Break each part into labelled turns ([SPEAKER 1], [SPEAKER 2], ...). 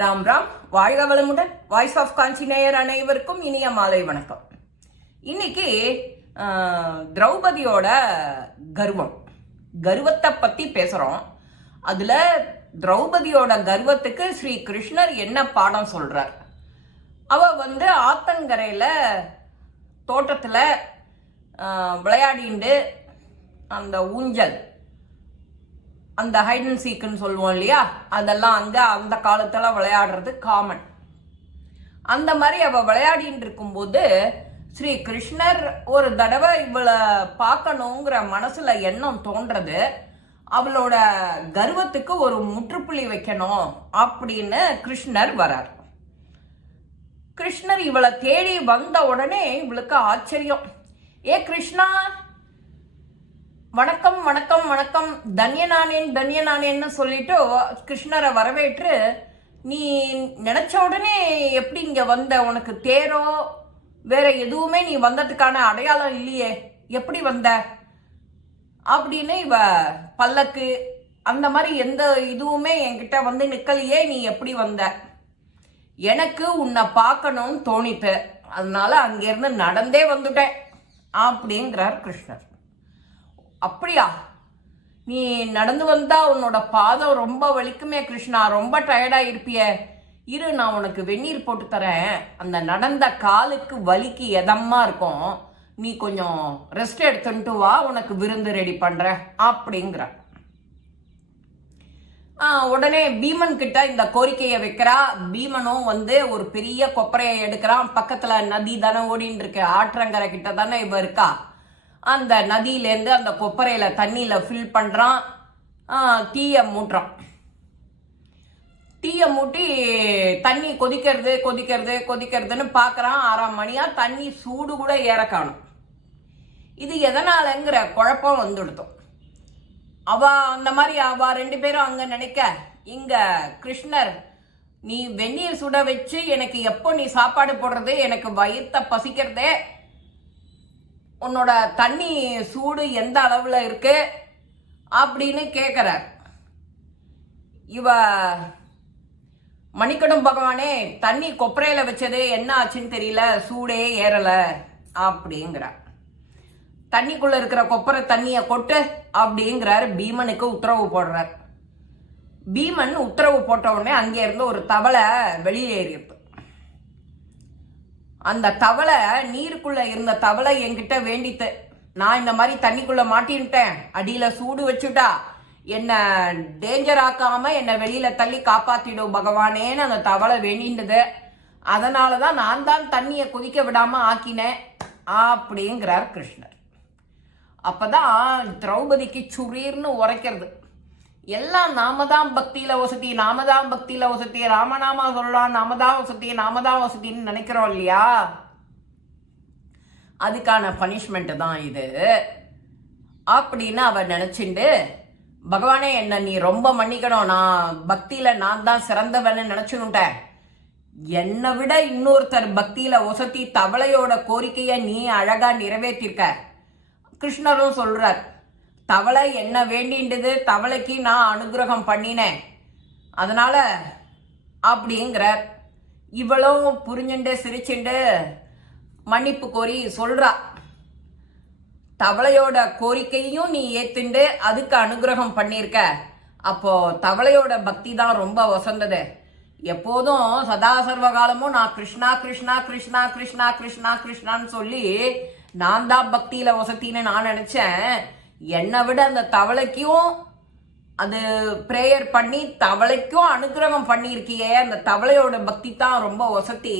[SPEAKER 1] ராம் ராம். வாழ்க வளமுடன். Voice of காஞ்சி நேயர் அனைவருக்கும் இனிய மாலை வணக்கம். இன்னைக்கு திரௌபதியோட கர்வம். கர்வத்தை பத்தி பேசுறோம். அதுல திரௌபதியோட கர்வத்துக்கு ஸ்ரீ கிருஷ்ணர் என்ன பாடம் சொல்றார்? அவ வந்து ஆத்தங்கரையில தோட்டத்தில் விளையாடிண்டு அந்த ஊஞ்சல் அந்த ஹைட் அண்ட் சீக்குன்னு சொல்லுவோம் இல்லையா? அதெல்லாம் அங்கே அந்த காலத்தில் விளையாடுறது காமன் அந்த மாதிரி அவள் விளையாடிட்டு இருக்கும்போது ஸ்ரீ கிருஷ்ணர் ஒரு தடவை இவளை பார்க்கணுங்கிற மனசில் எண்ணம் தோன்றது. அவளோட கர்வத்துக்கு ஒரு முற்றுப்புள்ளி வைக்கணும் அப்படின்னு கிருஷ்ணர் வரார். கிருஷ்ணர் இவளை தேடி வந்த உடனே இவளுக்கு ஆச்சரியம். ஏ கிருஷ்ணா வணக்கம் வணக்கம் வணக்கம். தன்யனானேன் தன்யனானேன்னு சொல்லிட்டு கிருஷ்ணரை வரவேற்று நீ நினச்ச உடனே எப்படி இங்கே வந்த? உனக்கு தேரோ? வேற எதுவுமே நீ வந்ததுக்கான அடையாளம் இல்லையே. எப்படி வந்த? அப்படின்னு இவ பல்லக்கு அந்த மாதிரி எந்த இதுவுமே என்கிட்ட வந்து நிற்கலையே நீ எப்படி வந்த? எனக்கு உன்னை பார்க்கணும்னு தோணிட்டு அதனால அங்கேருந்து நடந்தே வந்துட்டேன் அப்படிங்கிறார் கிருஷ்ணர். அப்படியா? நீ நடந்து வந்தா உன்னோட பாதம் ரொம்ப வலிக்குமே கிருஷ்ணா. ரொம்ப டயர்டா இருப்பிய இரு நான் உனக்கு வெந்நீர் போட்டு தரேன். அந்த நடந்த காலுக்கு வலிக்கு எதமா இருக்கும்? நீ கொஞ்சம் ரெஸ்ட் எடுத்துட்டு வா. உனக்கு விருந்து ரெடி பண்ற அப்படிங்கிற. உடனே பீமன் கிட்ட இந்த கோரிக்கையை வைக்கிறா. பீமனும் வந்து ஒரு பெரிய கொப்பரையை எடுக்கிறான். பக்கத்துல நதி தானே ஓடின்னு இருக்கு. ஆற்றங்கரை கிட்ட தானே இவ இருக்கா? அந்த நதியிலேருந்து அந்த கொப்பரையில் தண்ணியில் ஃபில் பண்ணுறான் டீயை மூட்டுறான். டீயை மூட்டி தண்ணி கொதிக்கிறது கொதிக்கிறது கொதிக்கிறதுன்னு பார்க்குறான் ஆறாம் மணியாக தண்ணி சூடு கூட ஏற காணும். இது எதனாலங்கிற குழப்பம் வந்துடுத்தோம் அவ அந்த மாதிரி அவ ரெண்டு பேரும் அங்கே நினைக்க இங்கே கிருஷ்ணர் நீ வெந்நீர் சுட வச்சு எனக்கு எப்போ நீ சாப்பாடு போடுறது? எனக்கு வயிற்ற பசிக்கிறதே. உன்னோட தண்ணி சூடு எந்த அளவில் இருக்கு அப்படின்னு கேட்குறார் இவ மணிக்கடும் பகவானே தண்ணி கொப்பரையில் வச்சது என்ன ஆச்சுன்னு தெரியல சூடே ஏறலை அப்படிங்கிறார். தண்ணிக்குள்ளே இருக்கிற கொப்பரை தண்ணியை கொட்டு அப்படிங்கிறாரு. பீமனுக்கு உத்தரவு போடுறார். பீமன் உத்தரவு போட்ட உடனே அங்கே இருந்து ஒரு தவளை வெளியே அந்த தவளை நீருக்குள்ள இருந்த தவளை என்கிட்ட வேண்டித்து நான் இந்த மாதிரி தண்ணிக்குள்ள மாட்டின்ட்டேன். அடியில சூடு வச்சுட்டா என்ன டேஞ்சர் ஆக்காம என்னை வெளியில தள்ளி காப்பாத்திடும் பகவானேன்னு அந்த தவளை வேண்டின்றது. அதனால தான் நான் தான் தண்ணியை கொதிக்க விடாம ஆக்கினேன் அப்படிங்கிறார் கிருஷ்ணர். அப்பதான் திரௌபதிக்கு சுரீர்னு உரைக்கிறது. எல்லாம் நாம தான் பக்தியில வசதி நாம தான் பக்தியில வசதி ராமநாமா சொல்லலாம் நாம தான் வசதி நாம தான் வசதின்னு நினைக்கிறோம் இல்லையா? அதுக்கான பனிஷ்மெண்ட் தான் இது. அப்படின்னு அவர் நினைச்சுண்டு பகவானே என்ன நீ ரொம்ப மன்னிக்கணும். நான் பக்தியில நான் தான் சிறந்தவன்னு நினைச்சுன்னுட்டேன் என்னை விட இன்னொருத்தர் பக்தியில ஒசத்தி தவளையோட கோரிக்கையை நீ அழகா நிறைவேற்றிருக்க. கிருஷ்ணரும் சொல்றார் தவளை என்ன வேண்டின்றது தவளைக்கு நான் அனுகிரகம் பண்ணினேன். அதனால் அப்படிங்கிறார். இவளும் புரிஞ்சுண்டு சிரிச்சுண்டு மன்னிப்பு கோரி சொல்கிறா தவளையோட கோரிக்கையும் நீ ஏத்துண்டு அதுக்கு அனுகிரகம் பண்ணியிருக்க அப்போ தவளையோட பக்தி தான் ரொம்ப வசந்தது. எப்போதும் சதா சர்வகாலமும் நான் கிருஷ்ணா கிருஷ்ணா கிருஷ்ணா கிருஷ்ணா கிருஷ்ணா கிருஷ்ணான்னு சொல்லி நான் தான் பக்தியில வசத்தின்னு நான் நினைச்சேன். என்னை விட அந்த தவளைக்கும் அது ப்ரேயர் பண்ணி தவளைக்கும் அனுகிரகம் பண்ணியிருக்கியே. அந்த தவளையோட பக்தி தான் ரொம்ப வசதி.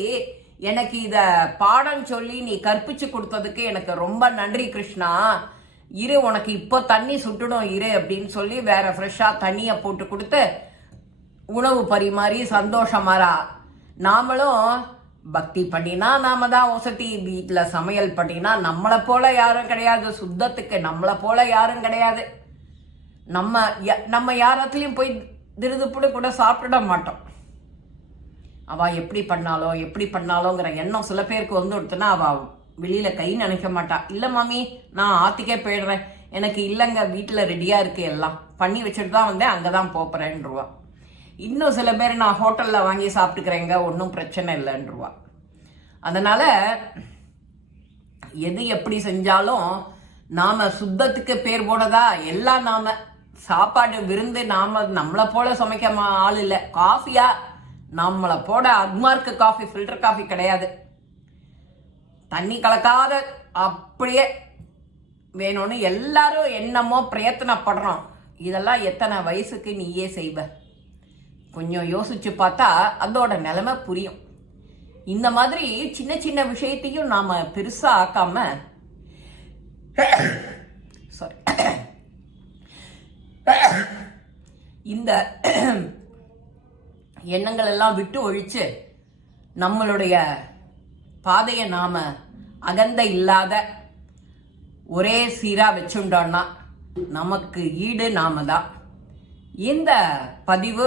[SPEAKER 1] எனக்கு இதை பாடம் சொல்லி நீ கற்பிச்சு கொடுத்ததுக்கு எனக்கு ரொம்ப நன்றி கிருஷ்ணா. இரு உனக்கு இப்போ தண்ணி சுட்டுடும் இரு அப்படின்னு சொல்லி வேற ஃப்ரெஷ்ஷாக தண்ணியை போட்டு கொடுத்து உணவு பரிமாறி சந்தோஷமாரா நாமளும் பக்தி பண்ணினா நாம தான் ஒசட்டி வீட்டில் சமையல் பண்ணினா நம்மளை போல யாரும் கிடையாது. சுத்தத்துக்கு நம்மளை போல யாரும் கிடையாது. நம்ம நம்ம யாரத்துலயும் போய் திருதுப்புடு கூட சாப்பிட மாட்டோம். அவள் எப்படி பண்ணாலோ எப்படி பண்ணாலோங்கிற எண்ணம் சில பேருக்கு வந்து கொடுத்தனா அவள் வெளியில் கை நினைக்க மாட்டா. இல்லை மாமி நான் ஆத்திக்கே போயிடுறேன். எனக்கு இல்லைங்க வீட்டில் ரெடியாக இருக்கு எல்லாம். பண்ணி வச்சுட்டு தான் வந்தேன் அங்கே தான் போறேன்றவா. இன்னும் சில பேர் நான் ஹோட்டலில் வாங்கி சாப்பிட்டுக்கிறேங்க ஒன்றும் பிரச்சனை இல்லைன்றவா. அதனால் எது எப்படி செஞ்சாலும் நாம் சுத்தத்துக்கு பேர் போனதா எல்லாம் நாம் சாப்பாடு விருந்து நாம் நம்மளை போல சமைக்க ஆள் இல்லை. காஃபியா நம்மளை போட அக்மார்க்கு காஃபி ஃபில்டர் காஃபி கிடையாது. தண்ணி கலக்காத அப்படியே வேணும்னு எல்லாரும் என்னமோ பிரயத்தனப்படுறோம். இதெல்லாம் எத்தனை வயசுக்கு நீயே செய்வ? கொஞ்சம் யோசிச்சு பார்த்தா அதோட நிலைமை புரியும். இந்த மாதிரி சின்ன சின்ன விஷயத்தையும் நாம பெருசா ஆக்காம சாரி இந்த எண்ணங்கள் எல்லாம் விட்டு ஒழிச்சு நம்மளுடைய பாதையை நாம அகந்த இல்லாத ஒரே சீரா வச்சுட்டோம்னா நமக்கு ஈடு நாம தான். இந்த பதிவு